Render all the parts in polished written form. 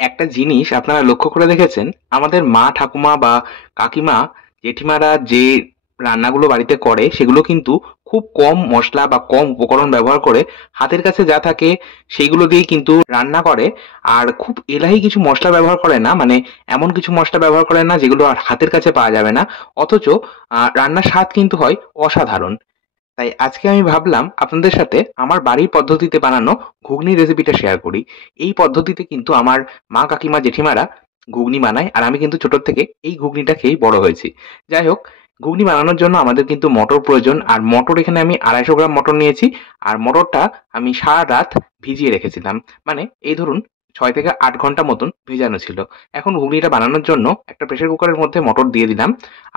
একটা জিনিস আপনারা লক্ষ্য করে দেখেছেন, আমাদের মা ঠাকুমা বা কাকিমা জেঠিমারা যে রান্নাগুলো বাড়িতে করে সেগুলো কিন্তু খুব কম মশলা বা কম উপকরণ ব্যবহার করে হাতের কাছে যা থাকে সেইগুলো দিয়েই কিন্তু রান্না করে। আর খুব এলাহি কিছু মশলা ব্যবহার করে না, মানে এমন কিছু মশলা ব্যবহার করে না যেগুলো আর হাতের কাছে পাওয়া যাবে না। অথচ রান্নার স্বাদ কিন্তু হয় অসাধারণ। তাই আজকে আমি ভাবলাম আপনাদের সাথে আমার বাড়ির পদ্ধতিতে বানানো ঘুগনি রেসিপিটা শেয়ার করি। এই পদ্ধতিতে কিন্তু আমার মা, কাকিমা, জেঠিমারা ঘুগনি বানায় আর আমি কিন্তু ছোট থেকে এই ঘুগনিটা খেয়েই বড় হয়েছি। যাই হোক, ঘুগনি বানানোর জন্য আমাদের কিন্তু মটর প্রয়োজন। আর মটর এখানে আমি 250 গ্রাম মটর নিয়েছি। আর মটরটা আমি সারারাত ভিজিয়ে রেখেছিলাম। মানে এই ধরুন 6 থেকে 8 ঘন্টা মতন ভেজানো ছিল। এখন ঘুগনিটা বানানোর জন্য একটা প্রেসার কুকারের মধ্যে মটর দিয়ে দিলাম।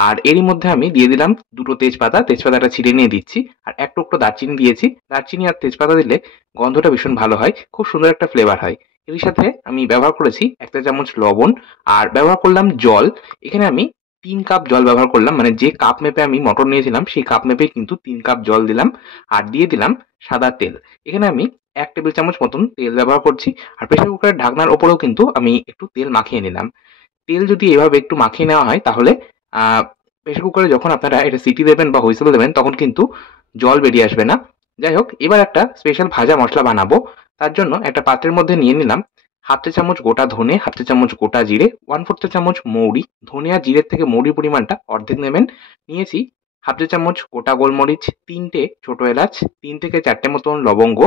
আর এরই মধ্যে আমি দিয়ে দিলাম 2 টো তেজপাতা, তেজপাতাটা ছিঁড়ে নিয়ে দিচ্ছি। আর 1 টুকরো দারচিনি দিয়েছি। দারচিনি আর তেজপাতা দিলে গন্ধটা ভীষণ ভালো হয়, খুব সুন্দর একটা ফ্লেভার হয়। এর সাথে আমি ব্যবহার করেছি 1 চা চামচ লবণ আর ব্যবহার করলাম জল। এখানে আমি 3 কাপ জল ব্যবহার করলাম, মানে যে কাপ মেপে আমি মটর নিয়েছিলাম সেই কাপ মেপেই কিন্তু 3 কাপ জল দিলাম। আর দিয়ে দিলাম সাদা তেল। এখানে আমি 1 টেবিল চামচ মতন তেল ব্যবহার করছি। আর প্রেসার কুকারের ঢাকনার ওপরেও কিন্তু আমি একটু তেল মাখিয়ে নিলাম। তেল যদি এভাবে একটু মাখিয়ে নেওয়া হয় তাহলে আ প্রেসার কুকারে যখন আপনারা এটা সিটি দেবেন বা হুইসেল দেবেন তখন কিন্তু জল বেরিয়ে আসবে না। যাই হোক, এবার একটা স্পেশাল ভাজা মসলা বানাবো। তার জন্য একটা পাত্রের মধ্যে নিয়ে নিলাম হাফ চা চামচ গোটা ধনে, হাফ চা চামচ গোটা জিরে, 1/4 চা চামচ মৌরি। ধনে আর জিরের থেকে মৌরির পরিমাণটা অর্ধেক নেবেন। নিয়েছি হাফ চা চামচ গোটা গোলমরিচ, ৩ টে ছোট এলাচ, ৩ থেকে ৪ টে মতন লবঙ্গ,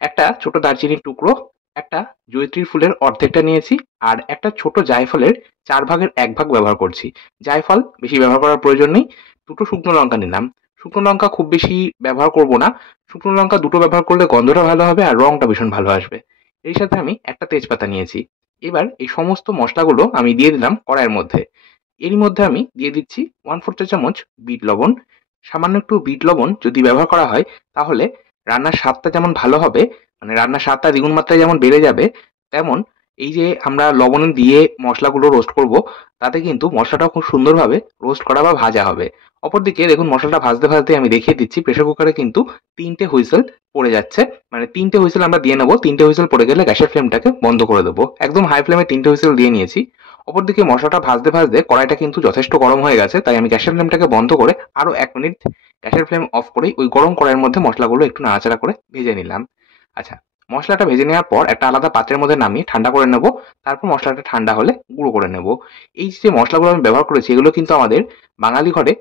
একটা ছোট দারচিনির টুকরো, একটা জয়িত্রী ফুলের অর্ধেকটা নিয়েছি আর একটা ছোট জায়ফলের 4 ভাগের 1 ভাগ ব্যবহার করছি। জায়ফল বেশি ব্যবহার করার প্রয়োজন নেই। 2 টো শুকনো লঙ্কা নিলাম। শুকনো লঙ্কা খুব বেশি ব্যবহার করব না। শুকনো লঙ্কা 2 টো ব্যবহার করলে গন্ধটা ভালো হবে আর রংটা ভীষণ ভালো আসবে। এর সাথে আমি একটা তেজপাতা নিয়েছি। এবার এই সমস্ত মসলাগুলো আমি দিয়ে দিলাম কড়াইয়ের মধ্যে। এরই মধ্যে আমি দিয়ে দিচ্ছি 1/4 চা চামচ বিট লবণ। সামান্য একটু বিট লবণ যদি ব্যবহার করা হয় তাহলে রান্নার স্বাদটা যেমন ভালো হবে, মানে রান্নার স্বাদটা দ্বিগুণ মাত্রায় যেমন বেড়ে যাবে, তেমন এই যে আমরা লবণ দিয়ে মশলাগুলো রোস্ট করব, তাতে কিন্তু মশলাটাও খুব সুন্দরভাবে রোস্ট করা বা ভাজা হবে। অপরদিকে দেখুন মশলাটা ভাজতে, ভাজতে আমি দেখিয়ে দিচ্ছি প্রেসার কুকারে কিন্তু ৩ টে হুইসেল পড়ে যাচ্ছে। মানে ৩ টে হুইসেল আমরা দিয়ে নেব। ৩ টে হুইসেল পড়ে গেলে গ্যাসের ফ্লেমটাকে বন্ধ করে দেব। একদম হাই ফ্লেমে ৩ টে হুইসেল দিয়ে নিয়েছি। অপরদিকে মশলাটা ভাজতে, ভাজতে কড়াইটা কিন্তু যথেষ্ট গরম হয়ে গেছে। তাই আমি গ্যাসের ফ্লেমটাকে বন্ধ করে আরো ১ মিনিট গ্যাসের ফ্লেম অফ করেই ওই গরম কড়াইয়ের মধ্যে মসলাগুলো একটু নাড়াচাড়া করে ভেজে নিলাম। আচ্ছা, মসলাটা ভেজে নেওয়ার পর একটা আলাদা পাত্রের মধ্যে নামিয়ে ঠান্ডা করে নেব। তারপর মসলাটা ঠান্ডা হলে গুঁড়ো করে নেব। এই যে মসলাগুলো আমি ব্যবহার করেছি এগুলো কিন্তু আমাদের বাঙালি ঘরে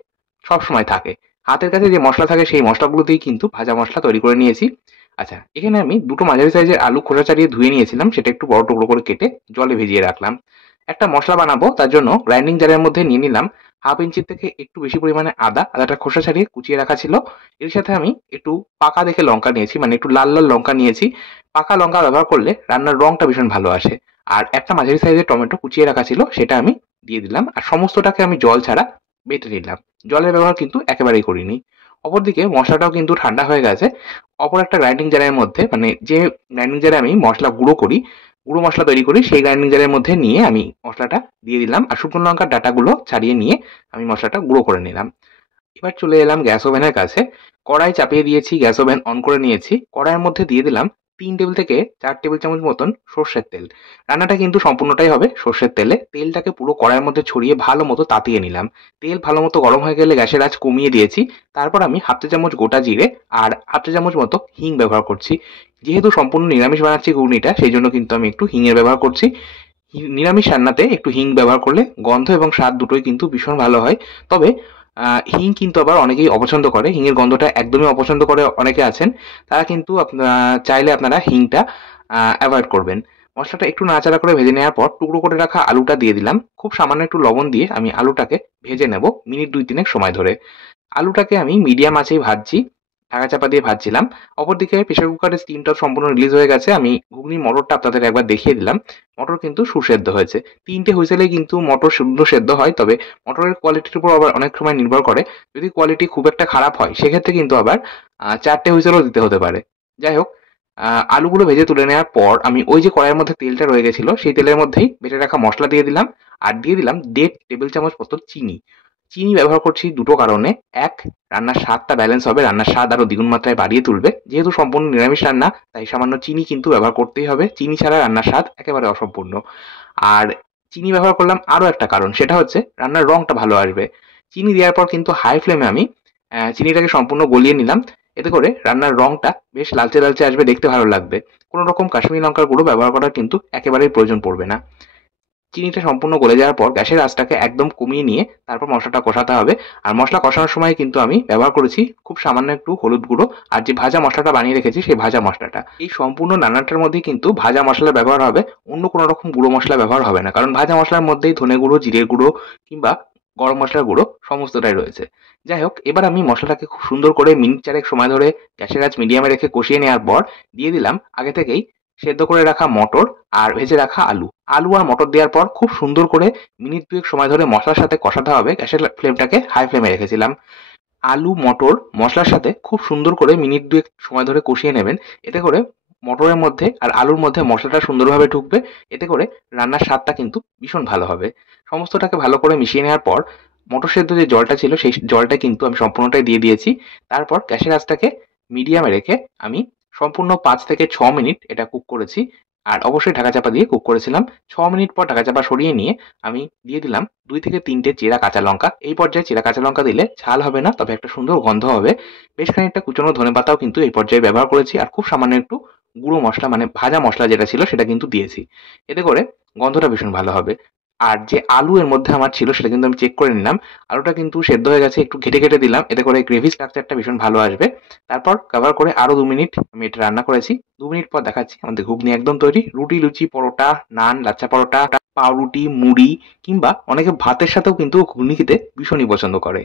সবসময় থাকে। হাতের কাছে যে মসলা থাকে সেই মসলাগুলো দিয়েই কিন্তু ভাজা মসলা তৈরি করে নিয়েছি। আচ্ছা, এখানে আমি ২ টো মাঝারি সাইজের আলু খোসা ছাড়িয়ে ধুয়ে নিয়েছিলাম। সেটা একটু বড় টুকরো করে কেটে জলে ভিজিয়ে রাখলাম। একটা মসলা বানাবো, তার জন্য গ্রাইন্ডিং জারের মধ্যে নিয়ে নিলাম হাফ ইঞ্চির থেকে একটু বেশি পরিমাণে আদা। আদাটা খোসা ছাড়িয়ে কুচিয়ে রাখা ছিল। এর সাথে আমি একটু পাকা দেখে লঙ্কা নিয়েছি, মানে একটু লাল, লাল লঙ্কা নিয়েছি। পাকা লঙ্কা ব্যবহার করলে রান্নার রংটা ভীষণ ভালো আসে। আর একটা মাঝারি সাইজের টমেটো কুচিয়ে রাখা ছিল, সেটা আমি দিয়ে দিলাম। আর সমস্তটাকে আমি জল ছাড়া বেটে নিলাম। জলের ব্যবহার কিন্তু একেবারেই করিনি। অপরদিকে মসলাটাও কিন্তু ঠান্ডা হয়ে গেছে। অপর একটা গ্রাইন্ডিং জারের মধ্যে, মানে যে গ্রাইন্ডিং জারে আমি মসলা গুঁড়ো করি, গুঁড়ো মসলা তৈরি করি, সেই গ্রাইন্ডিং জারের মধ্যে নিয়ে আমি মসলাটা দিয়ে দিলাম। আর শুকনো লঙ্কার ডাঁটাগুলো ছাড়িয়ে নিয়ে আমি মসলাটা গুঁড়ো করে নিলাম। এবার চলে এলাম গ্যাস ওভেনের কাছে। কড়াই চাপিয়ে দিয়েছি, গ্যাস ওভেন অন করে নিয়েছি। কড়াইয়ের মধ্যে দিয়ে দিলাম ৩ টেবিল থেকে ৪ টেবিল চামচ মতন সর্ষের তেল। রান্নাটা কিন্তু সম্পূর্ণটাই হবে সর্ষের তেলে। তেলটাকে পুরো কড়াইয়ের মধ্যে ছড়িয়ে ভালো মতো তাতিয়ে নিলাম। তেল ভালো মতো গরম হয়ে গেলে গ্যাসের আঁচ কমিয়ে দিয়েছি। তারপর আমি হাফ চা চামচ গোটা জিরে আর হাফ চা চামচ মতো হিং ব্যবহার করছি। যেহেতু সম্পূর্ণ নিরামিষ বানাচ্ছি ঘুগনিটা, সেই জন্য কিন্তু আমি একটু হিঙের ব্যবহার করছি। নিরামিষ রান্নাতে একটু হিং ব্যবহার করলে গন্ধ এবং স্বাদ দুটোই কিন্তু ভীষণ ভালো হয়। তবে হিং কিন্তু আবার অনেকেই অপছন্দ করে। হিঙের গন্ধটা একদমই অপছন্দ করে অনেকে আছেন। তারা কিন্তু চাইলে আপনারা হিংটা এভয়েড করবেন। মসলাটা একটু নাড়াচাড়া করে ভেজে নেওয়ার পর টুকরো করে রাখা আলুটা দিয়ে দিলাম। খুব সামান্য একটু লবণ দিয়ে আমি আলুটাকে ভেজে নেব মিনিট ২-৩ সময় ধরে। আলুটাকে আমি মিডিয়াম আঁচেই ভাজছি। ঢাকা চাপা দিয়ে ভাজছিলাম। অপরদিকে প্রেসার কুকারের স্টিমটাও সম্পূর্ণ রিলিজ হয়ে গেছে। আমি ঘুগনির মটরটা আপনাদের একবার দেখিয়ে দিলাম। মটর কিন্তু সুসেদ্ধ হয়েছে। ৩ টে হুইসেলেই কিন্তু মটর শুদ্ধ সেদ্ধ হয়। তবে মটরের কোয়ালিটির উপর আবার অনেক সময় নির্ভর করে। যদি কোয়ালিটি খুব একটা খারাপ হয় সেক্ষেত্রে কিন্তু আবার ৪ টে হুইসেলও দিতে হতে পারে। যাই হোক, আলুগুলো ভেজে তুলে নেওয়ার পর আমি ওই যে কড়াইয়ের মধ্যে তেলটা রয়ে গেছিল সেই তেলের মধ্যেই বেটে রাখা মসলা দিয়ে দিলাম। আর দিয়ে দিলাম ১.৫ টেবিল চামচ মতো চিনি। চিনি ব্যবহার করছি দুটো কারণে। এক, রান্নার স্বাদটা ব্যালেন্স হবে, রান্নার স্বাদ আরো দ্বিগুণ মাত্রায় বাড়িয়ে তুলবে। যেহেতু সম্পূর্ণ নিরামিষ রান্না, তাই সামান্য চিনি কিন্তু ব্যবহার করতেই হবে। চিনি ছাড়া রান্নার স্বাদ একেবারে অসম্পূর্ণ। আর চিনি ব্যবহার করলাম আরো একটা কারণ, সেটা হচ্ছে রান্নার রংটা ভালো আসবে। চিনি দেওয়ার পর কিন্তু হাই ফ্লেমে আমি চিনিটাকে সম্পূর্ণ গলিয়ে নিলাম। এতে করে রান্নার রংটা বেশ লালচে লালচে আসবে, দেখতে ভালো লাগবে। কোনো রকম কাশ্মীরি লঙ্কার গুঁড়ো ব্যবহার করার কিন্তু একেবারেই প্রয়োজন পড়বে না। চিনিটা সম্পূর্ণ গলে যাওয়ার পর গ্যাসের আঁচটাকে একদম কমিয়ে নিয়ে তারপর মশলাটা কষাতে হবে। আর মশলা কষানোর সময় কিন্তু আমি ব্যবহার করেছি খুব সামান্য একটু হলুদ গুঁড়ো আর যে ভাজা মশলাটা বানিয়ে রেখেছি সেই ভাজা মশলাটা। এই সম্পূর্ণ রান্নাটার মধ্যে কিন্তু ভাজা মশলা ব্যবহার হবে, অন্য কোনো রকম গুঁড়ো মশলা ব্যবহার হবে না, কারণ ভাজা মশলার মধ্যেই ধনে গুঁড়ো, জিরে গুঁড়ো কিংবা গরম মশলার গুঁড়ো সমস্তটাই রয়েছে। যাই হোক, এবার আমি মশলাটাকে খুব সুন্দর করে মিনিট চারেক সময় ধরে গ্যাসের আঁচ মিডিয়ামে রেখে কষিয়ে নেওয়ার পর দিয়ে দিলাম আগে থেকেই সেদ্ধ করে রাখা মটর আর ভেজে রাখা আলু। আলু আর মটর দেওয়ার পর খুব সুন্দর করে মিনিট দুয়েক সময় ধরে মশলার সাথে কষাতে হবে। গ্যাসের ফ্লেমটাকে হাই ফ্লেমে রেখেছিলাম। আলু মটর মশলার সাথে খুব সুন্দর করে মিনিট দুয়েক সময় ধরে কষিয়ে নেবেন। এতে করে মটরের মধ্যে আর আলুর মধ্যে মশলাটা সুন্দরভাবে ঢুকবে। এতে করে রান্নার স্বাদটা কিন্তু ভীষণ ভালো হবে। সমস্তটাকে ভালো করে মিশিয়ে নেওয়ার পর মটর সেদ্ধ যে জলটা ছিল সেই জলটা কিন্তু আমি সম্পূর্ণটাই দিয়ে দিয়েছি। তারপর গ্যাসের আঁচটাকে মিডিয়ামে রেখে আমি সম্পূর্ণ ৫ থেকে ৬ মিনিট এটা কুক করেছি। আর অবশ্যই ঢাকা চাপা দিয়ে কুক করেছিলাম। ৬ মিনিট পর ঢাকা চাপা সরিয়ে নিয়ে আমি দিয়ে দিলাম ২ থেকে ৩টে চেরা কাঁচা লঙ্কা। এই পর্যায়ে চেরা কাঁচা লঙ্কা দিলে ঝাল হবে না, তবে একটা সুন্দর গন্ধ হবে। বেশ খানিকটা কুচনো ধনেপাতাও কিন্তু এই পর্যায়ে ব্যবহার করেছি। আর খুব সামান্য একটু গুঁড়ো মসলা মানে ভাজা মসলা যেটা ছিল সেটা কিন্তু দিয়েছি। এতে করে গন্ধটা ভীষণ ভালো হবে। আর যে আলু এর মধ্যে আমার ছিল সেটা কিন্তু আমি চেক করে নিলাম। আলুটা কিন্তু সেদ্ধ হয়ে গেছে, একটু ঘেটে ঘেটে দিলাম। এতে করে গ্রেভি স্ট্রাকচারটা ভীষণ ভালো আসবে। তারপর কভার করে আরো ২ মিনিট আমি এটা রান্না করেছি। ২ মিনিট পর দেখাচ্ছি আমাদের ঘুগনি একদম তৈরি। রুটি, লুচি, পরোটা, নান, লাচ্ছা পরোটা, পাউরুটি, মুড়ি কিংবা অনেকে ভাতের সাথেও কিন্তু ঘুগনি খেতে ভীষণই পছন্দ করে।